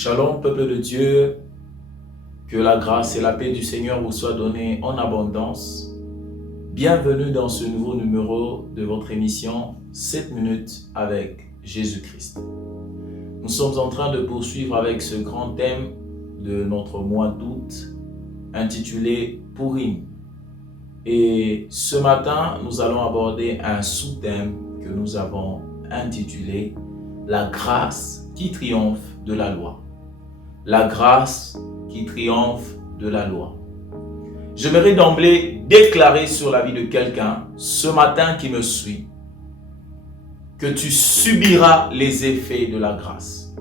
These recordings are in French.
Shalom, peuple de Dieu, que la grâce et la paix du Seigneur vous soient données en abondance. Bienvenue dans ce nouveau numéro de votre émission 7 minutes avec Jésus-Christ. Nous sommes en train de poursuivre avec ce grand thème de notre mois d'août intitulé Purim. Et ce matin, nous allons aborder un sous-thème que nous avons intitulé La grâce qui triomphe de la loi. La grâce qui triomphe de la loi. J'aimerais d'emblée déclarer sur la vie de quelqu'un, ce matin qui me suit, que tu subiras les effets de la grâce.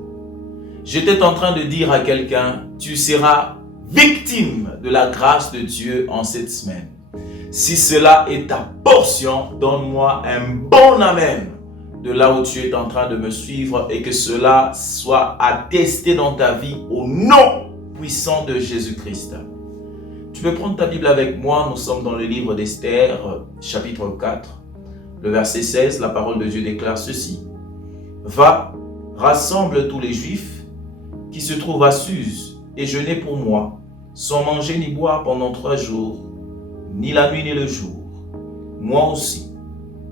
J'étais en train de dire à quelqu'un, tu seras victime de la grâce de Dieu en cette semaine. Si cela est ta portion, donne-moi un bon amen de là où tu es en train de me suivre et que cela soit attesté dans ta vie au nom puissant de Jésus-Christ. Tu peux prendre ta Bible avec moi, nous sommes dans le livre d'Esther, chapitre 4, le verset 16, la parole de Dieu déclare ceci. Va, rassemble tous les Juifs qui se trouvent à Suse et jeûnez pour moi, sans manger ni boire pendant 3 jours, ni la nuit ni le jour. Moi aussi,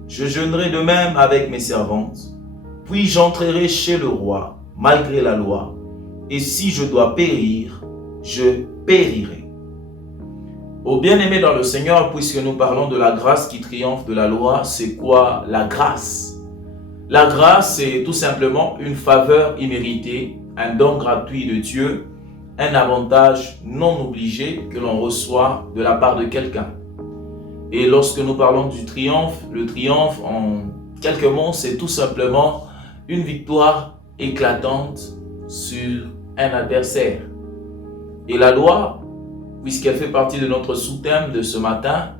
je jeûnerai de même avec mes servantes, puis j'entrerai chez le roi, malgré la loi, et si je dois périr, je périrai. Ô bien-aimés dans le Seigneur, puisque nous parlons de la grâce qui triomphe de la loi, c'est quoi la grâce? La grâce, c'est tout simplement une faveur imméritée, un don gratuit de Dieu, un avantage non obligé que l'on reçoit de la part de quelqu'un. Et lorsque nous parlons du triomphe, le triomphe, en quelques mots, c'est tout simplement une victoire éclatante sur un adversaire. Et la loi, puisqu'elle fait partie de notre sous-thème de ce matin,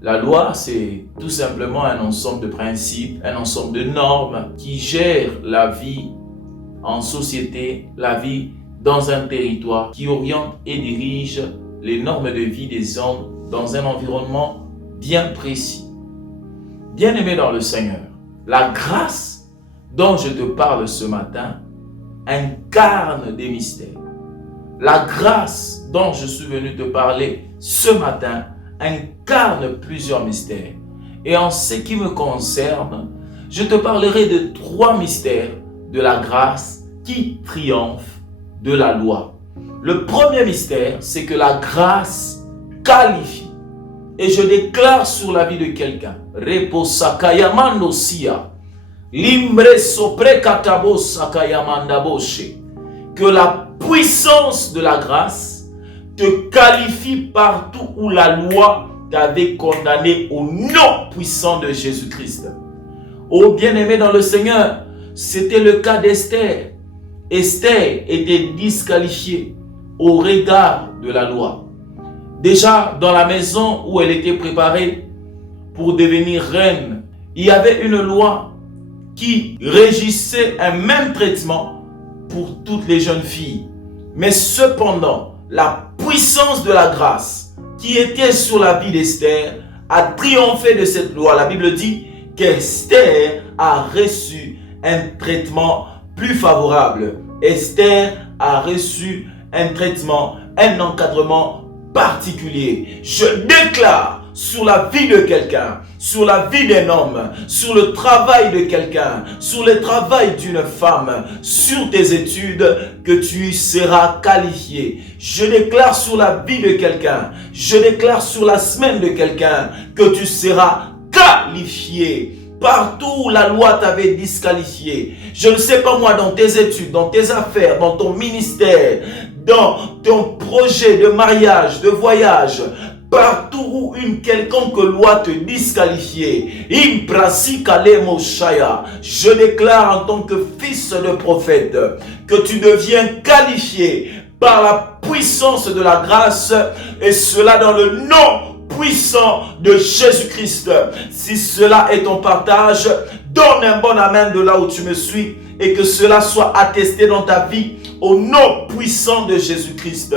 la loi, c'est tout simplement un ensemble de principes, un ensemble de normes qui gèrent la vie en société, la vie dans un territoire, qui oriente et dirige les normes de vie des hommes dans un environnement bien précis. Bien-aimé dans le Seigneur, la grâce dont je te parle ce matin incarne des mystères. La grâce dont je suis venu te parler ce matin incarne plusieurs mystères. Et en ce qui me concerne, je te parlerai de 3 mystères de la grâce qui triomphe de la loi. Le premier mystère, c'est que la grâce qualifie. Et je déclare sur la vie de quelqu'un, Reposakayamando sia, Limbre sopre katabo sakayamandaboshe, que la puissance de la grâce te qualifie partout où la loi t'avait condamné au nom puissant de Jésus-Christ. Oh bien-aimé dans le Seigneur, c'était le cas d'Esther. Esther était disqualifiée au regard de la loi. Déjà, dans la maison où elle était préparée pour devenir reine, il y avait une loi qui régissait un même traitement pour toutes les jeunes filles. Mais cependant, la puissance de la grâce qui était sur la vie d'Esther a triomphé de cette loi. La Bible dit qu'Esther a reçu un traitement plus favorable. Esther a reçu un traitement, un encadrement particulier. Je déclare sur la vie de quelqu'un, sur la vie d'un homme, sur le travail de quelqu'un, sur le travail d'une femme, sur tes études, que tu seras qualifié. Je déclare sur la vie de quelqu'un, je déclare sur la semaine de quelqu'un, que tu seras qualifié. Partout où la loi t'avait disqualifié, je ne sais pas moi, dans tes études, dans tes affaires, dans ton ministère, dans ton projet de mariage, de voyage, partout où une quelconque loi te disqualifiait, je déclare en tant que fils de prophète que tu deviens qualifié par la puissance de la grâce, et cela dans le nom puissant de Jésus-Christ. Si cela est ton partage, donne un bon amen de là où tu me suis et que cela soit attesté dans ta vie au nom puissant de Jésus-Christ.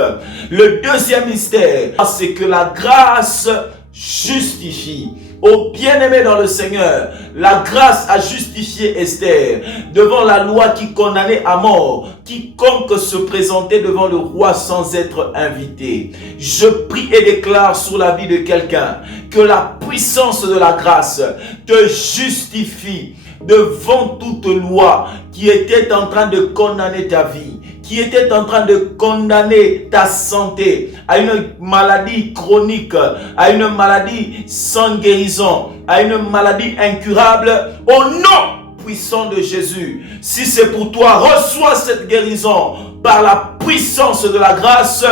Le deuxième mystère, c'est que la grâce justifie. Ô bien-aimé dans le Seigneur, la grâce a justifié Esther devant la loi qui condamnait à mort quiconque se présentait devant le roi sans être invité. Je prie et déclare sur la vie de quelqu'un que la puissance de la grâce te justifie devant toute loi qui était en train de condamner ta vie, qui était en train de condamner ta santé à une maladie chronique, à une maladie sans guérison, à une maladie incurable, au nom puissant de Jésus. Si c'est pour toi, reçois cette guérison par la puissance de la grâce,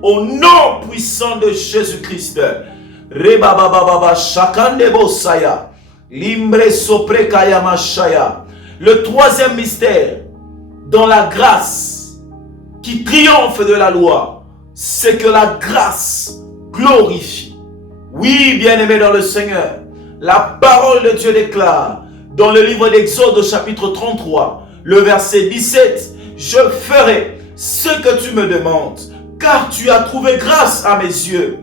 au nom puissant de Jésus-Christ. Rebabababa shakandebo saya. Limbre sopre kayama shaya. Le troisième mystère dans la grâce qui triomphe de la loi, c'est que la grâce glorifie. Oui, bien-aimé dans le Seigneur, la parole de Dieu déclare dans le livre d'Exode au chapitre 33, le verset 17, « Je ferai ce que tu me demandes, car tu as trouvé grâce à mes yeux. »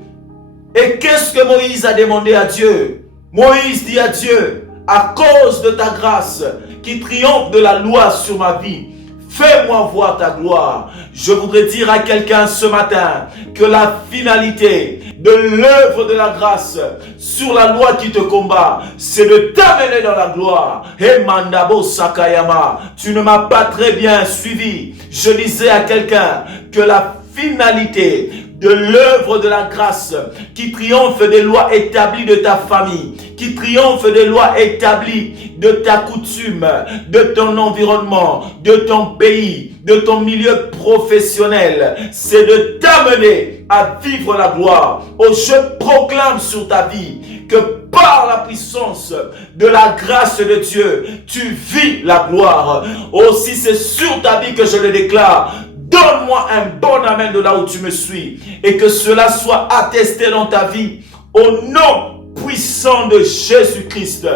Et qu'est-ce que Moïse a demandé à Dieu? Moïse dit à Dieu, à cause de ta grâce qui triomphe de la loi sur ma vie, fais-moi voir ta gloire. Je voudrais dire à quelqu'un ce matin que la finalité de l'œuvre de la grâce sur la loi qui te combat, c'est de t'amener dans la gloire. Et Mandabo Sakayama, tu ne m'as pas très bien suivi. Je disais à quelqu'un que la finalité de l'œuvre de la grâce qui triomphe des lois établies de ta famille, qui triomphe des lois établies de ta coutume, de ton environnement, de ton pays, de ton milieu professionnel, c'est de t'amener à vivre la gloire. Oh, je proclame sur ta vie que par la puissance de la grâce de Dieu, tu vis la gloire. Oh, si c'est sur ta vie que je le déclare, donne-moi un bon amen de là où tu me suis et que cela soit attesté dans ta vie au nom puissant de Jésus-Christ.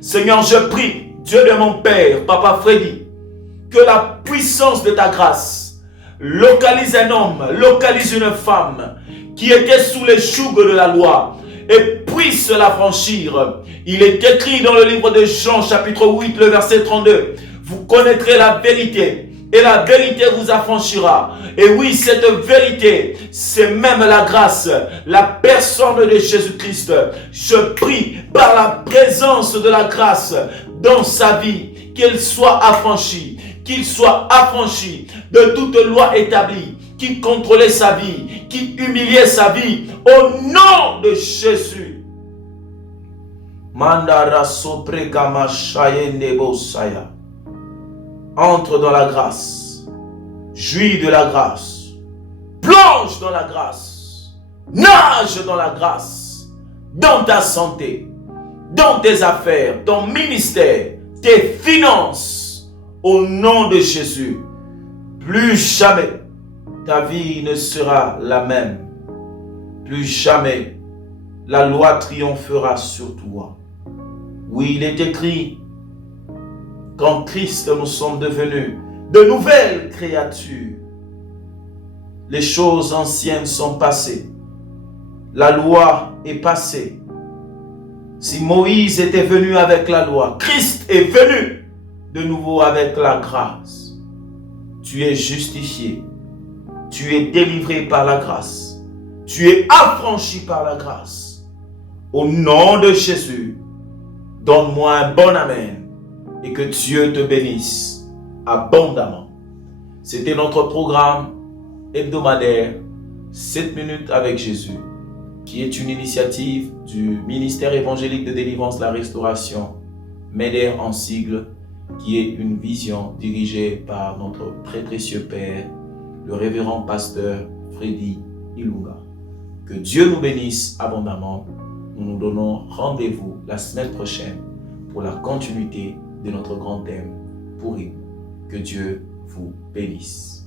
Seigneur, je prie, Dieu de mon Père, Papa Freddy, que la puissance de ta grâce localise un homme, localise une femme qui était sous les jougs de la loi et puisse la franchir. Il est écrit dans le livre de Jean chapitre 8 le verset 32. Vous connaîtrez la vérité et la vérité vous affranchira. Et oui, cette vérité, c'est même la grâce, la personne de Jésus-Christ. Je prie par la présence de la grâce dans sa vie, qu'il soit affranchi de toute loi établie qui contrôlait sa vie, qui humiliait sa vie, au nom de Jésus. Mandara sopre kama shayende bosaya. Entre dans la grâce, jouis de la grâce, plonge dans la grâce, nage dans la grâce, dans ta santé, dans tes affaires, ton ministère, tes finances, au nom de Jésus. Plus jamais ta vie ne sera la même. Plus jamais la loi triomphera sur toi. Oui, il est écrit qu'en Christ nous sommes devenus de nouvelles créatures. Les choses anciennes sont passées. La loi est passée. Si Moïse était venu avec la loi, Christ est venu de nouveau avec la grâce. Tu es justifié. Tu es délivré par la grâce. Tu es affranchi par la grâce. Au nom de Jésus, donne-moi un bon amen et que Dieu te bénisse abondamment. C'était notre programme hebdomadaire 7 minutes avec Jésus, qui est une initiative du ministère évangélique de délivrance de la restauration, MEDER en sigle, qui est une vision dirigée par notre très précieux Père, le révérend pasteur Freddy Ilunga. Que Dieu nous bénisse abondamment. Nous nous donnons rendez-vous la semaine prochaine pour la continuité de notre grand thème Pourim. Que Dieu vous bénisse.